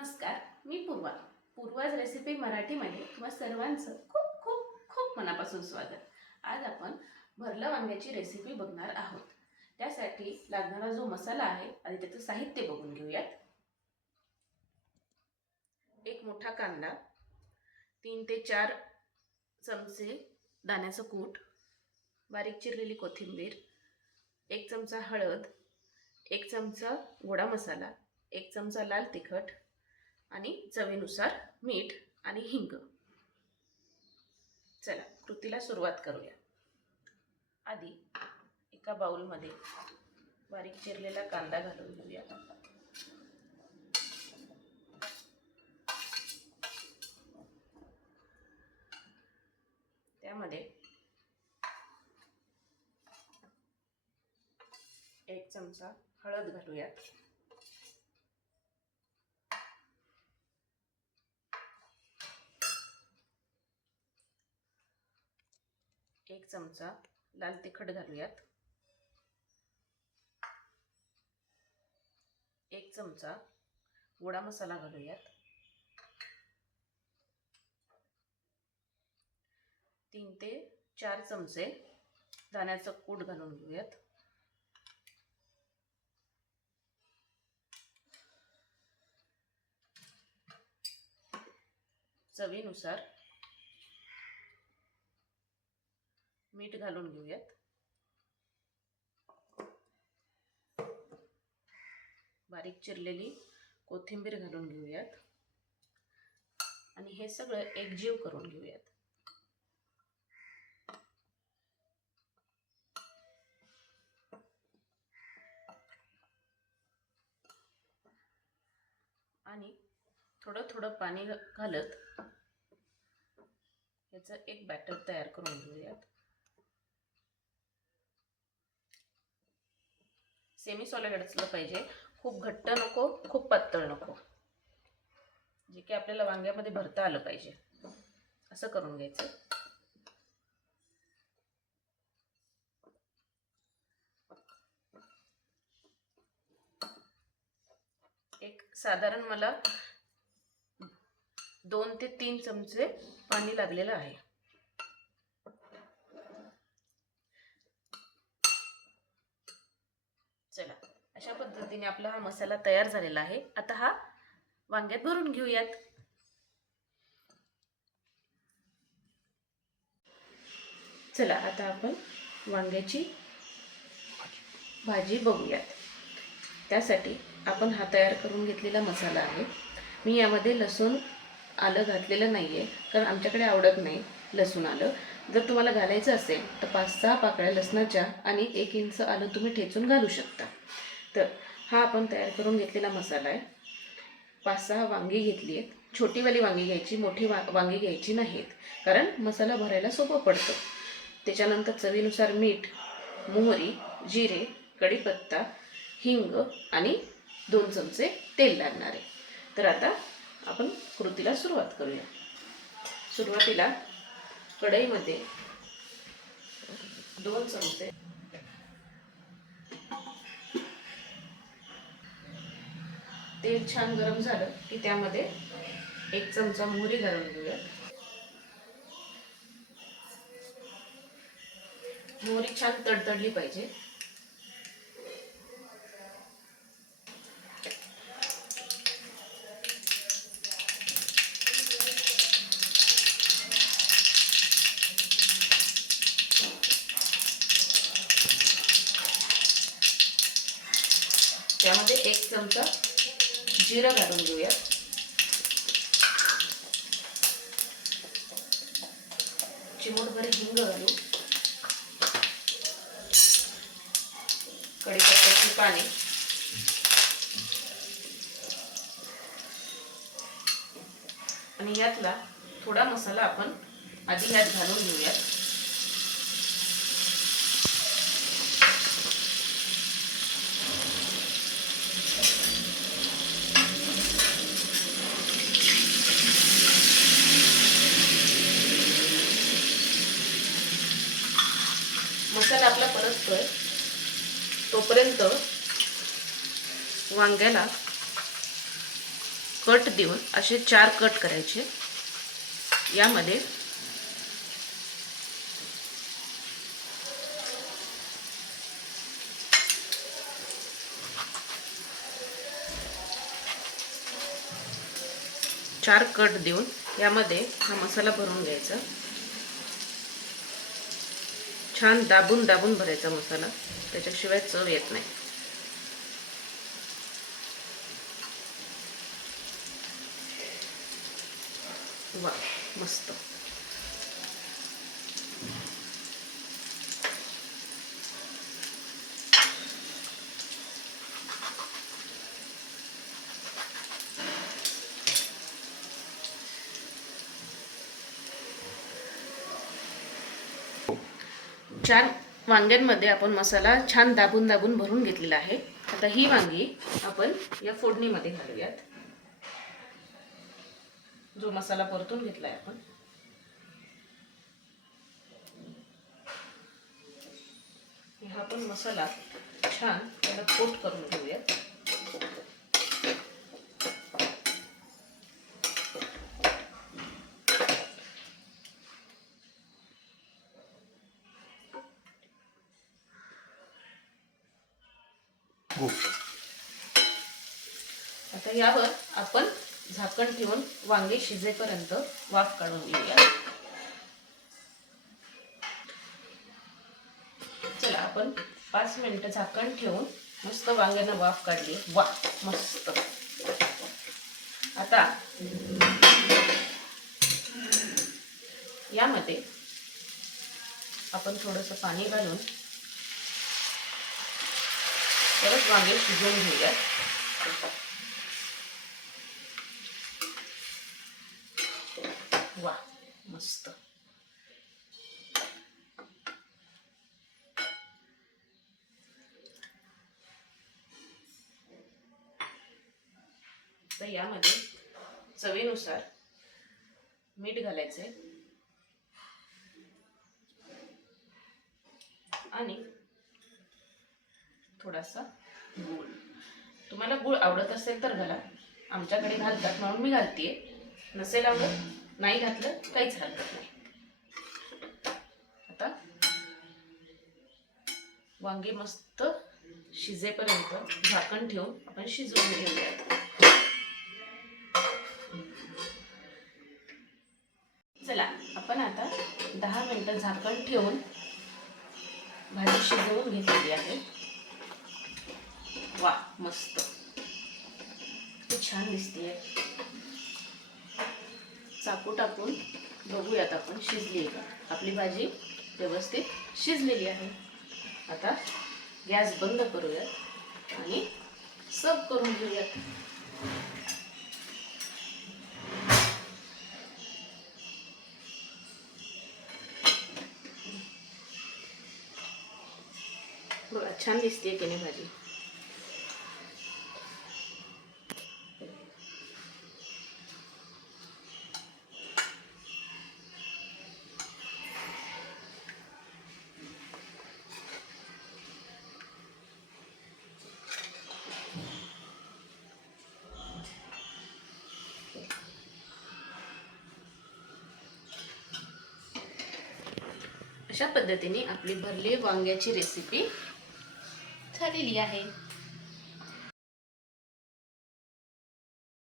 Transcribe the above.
नमस्कार मी पूर्वा. पूर्वाज रेसिपी मराठीमध्ये तुम्हा सर्वांचं खूप खूप खूप मनापासून स्वागत. आज आपण भरलं वांग्याची रेसिपी बघणार आहोत. त्यासाठी लागणारा जो मसाला आहे आधी त्याचं साहित्य बघून घेऊयात. एक मोठा कांदा तीन ते चार चमचे दाण्याचं कूट बारीक चिरलेली कोथिंबीर एक चमचा हळद एक चमचा गोडा मसाला एक चमचा लाल तिखट आणि चवीनुसार मीठ आणि हिंग. चला कृतीला सुरुवात करूया. आधी एका बाउलमध्ये बारीक चिरलेला कांदा घालून घेऊया त्यामध्ये एक चमचा हळद घालूयात एक चमचा लाल तिखट घालूयात. एक चमचा गोडा मसाला घालूयात. तीन ते चार चमचे दाण्याचं कूट घालून घेऊयात. चवीनुसार मीठ घालून घेऊयात. बारीक चिरलेली कोथिंबीर घालून घेऊयात. आणि हे सगळं एकजीव करून घेऊयात. आणि थोडं थोडं पाणी घालत याचं एक बॅटर तयार करून घेऊयात. सेमी सॉलिड असलं पाहिजे. खूप घट्ट नको खूप पातळ नको. जे की आपल्याला वांग्यामध्ये भरता आलं पाहिजे. असं करून घ्यायचं. एक साधारण मला दोन ते तीन चमचे पाणी लागलेलं आहे चला अशा पद्धतीने आपला हा मसाला तयार झालेला आहे. आता हा वांग्यात भरून घेऊयात. चला आता आपण वांग्याची भाजी बघूयात. त्यासाठी आपण हा तयार करून घेतलेला मसाला आहे. मी यामध्ये लसूण आलं घातलेलं नाही आहे कारण आमच्याकडे आवडत नाही लसूण आलं. जर तुम्हाला घालायचं असेल तर पाच सहा पाकळ्या लसणाच्या आणि एक इंच आलं तुम्ही ठेचून घालू शकता. तर हा आपण तयार करून घेतलेला मसाला आहे. पाच सहा वांगी घेतली आहेत. छोटीवाली वांगी घ्यायची मोठी वा वांगी घ्यायची नाहीत. कारण मसाला भरायला सोपं पडतं. त्याच्यानंतर चवीनुसार मीठ मोहरी जिरे कढीपत्ता हिंग आणि दोन चमचे तेल लागणार आहे. तर आता आपण कृतीला सुरुवात करूया. सुरुवातीला कढईमध्ये दोन चमचे तेल छान गरम झालं की त्यामध्ये एक चमचा मोहरी घालून घेऊया. मोहरी छान तडतडली पाहिजे. त्यामध्ये एक चमचा जिरं घालून घेऊया चिमूटभर हिंग घालू. कढीपत्त्याची पाने. आणि यातला थोडा मसाला आपण आधी यात घालून घेऊयात. मसाला आपला परततोय तोपर्यंत वांग्याला कट देऊन असे चार कट करायचे. यामध्ये चार कट देऊन यामध्ये हा मसाला भरून घ्यायचा. छान दाबून दाबून भरायचा मसाला. त्याच्याशिवाय चव येत नाही. वा मस्त. चार वांग्यांमध्ये आपण मसाला छान दाबून दाबून भरून घेतलेला आहे. आता ही वांगी आपण या फोडणीमध्ये घालूयात. जो मसाला परतून घेतलाय आपण. हा पण मसाला छान त्याला कोट करून घेऊयात. आता यावर आपण झाकण ठेवून वांगे शिजेपर्यंत वाफ काढून घेऊया. चला आपण पाच मिनिटं झाकण ठेवून मस्त वांग्यानं वाफ काढली. वा मस्त. आता यामध्ये आपण थोडंसं पाणी घालून परत वांगे शिजवून घेऊयात. वा मस्त. तर यामध्ये चवीनुसार मीठ घालायचंय. आणि थोडासा गूळ. तुम्हाला गूळ आवडत असेल तर घाला. आमच्याकडे घालतात म्हणून मी घालते नसेल आवडत नाही घातलं काहीच हरकत नाही. आता वांगे मस्त शिजेपर्यंत झाकण ठेवून आपण शिजवून घेऊया चला आपण आता दहा मिनटं झाकण ठेवून भाजी शिजवून घेतलेली आहे. वा मस्त. छान दिसते चाकू टाकून बघूयात आपण शिजली आहे का? आपली भाजी व्यवस्थित शिजलेली आहे. आता गॅस बंद करूयात आणि सर्व करून घेऊयात. बघा छान दिसते की नाही भाजी. अशा पद्धतीने आपली भरली वांग्याची रेसिपी झालेली आहे.